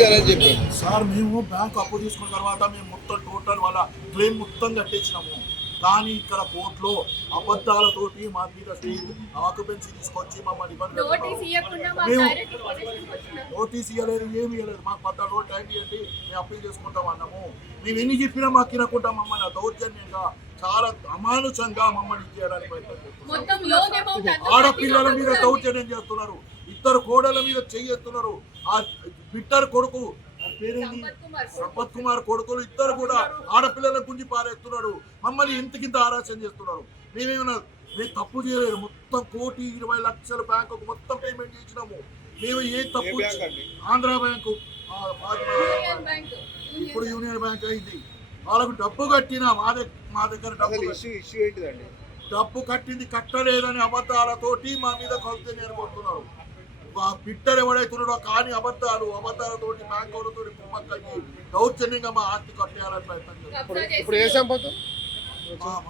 కట్టారని చెప్పారు సార్. మేము బ్యాంక్ అప్పు తీసుకున్న తర్వాత మేము మొత్తం టోటల్ వాళ్ళ క్లెయిమ్ మొత్తం కట్టించినాము. కానీ ఇక్కడ కోర్టులో అబద్ధాలతోటి మా మీద ఆక్యుపెన్సీ తీసుకొచ్చి మమ్మల్ని ఇబ్బంది నోటీస్ ఇవ్వలేదు, ఏమి ఇవ్వలేదు. మాకు 14 రోజులు టైం ఇవ్వండి, మేము అప్పీల్ చేసుకుంటాం అన్నాము. మేము ఎన్ని చెప్పినా మాకు తినకుండా మమ్మల్ని దౌర్జన్యంగా చాలా అమానుషంగా మమ్మల్ని చేయడానికి ప్రయత్నం. ఆడపిల్లల మీద దౌర్జన్యం చేస్తున్నారు, 2 కోడల మీద చేస్తున్నారు. ఆ బిట్టర్ కొడుకు సంపత్ కుమార్ కొడుకులు 2 కూడా ఆడపిల్లల గుంజి పారేస్తున్నాడు. మమ్మల్ని ఇంతకింత ఆరాచన చేస్తున్నారు. మేము తప్పు చేయలేదు. మొత్తం 1,20,00,000 బ్యాంకుకు మొత్తం పేమెంట్ చేసినాము. మేము ఏ తప్పు, ఆంధ్ర బ్యాంకు ఇప్పుడు యూనియన్ బ్యాంక్ అయింది. వాళ్ళకు డబ్బు కట్టినా మా దగ్గర డబ్బు కట్టింది కట్టలేదని అబద్ధాలతోటి మా మీద కొలితే నేర్పడుతున్నారు. బిడ్డలు ఎవడైతున్నాడో కానీ అబద్ధాలతోటి బ్యాంకులతో కుమ్మక్కయ్యి దౌర్జన్యంగా మా ఆస్తి కట్టేయాలని ప్రయత్నం చేస్తారు.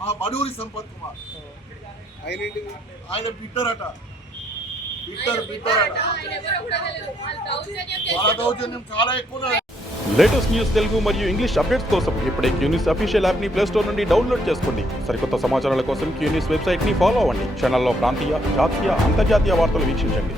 మా మడూరి సంపత్ కుమార్ ఆయన బిడ్డరట. వాళ్ళ దౌర్జన్యం చాలా ఎక్కువ. లేటెస్ట్ న్యూస్ తెలుగు మరియు ఇంగ్లీష్ అప్డేట్స్ కోసం ఇప్పుడే క్యూన్యూస్ అఫీషియల్ యాప్ ని ప్లే స్టోర్ నుండి డౌన్లోడ్ చేసుకోండి. సరికొత్త సమాచారాల కోసం క్యూన్యూస్ వెబ్సైట్ ని ఫాలో అవ్వండి. ఛానల్లో ప్రాంతీయ, జాతీయ, అంతర్జాతీయ వార్తలు వీక్షించండి.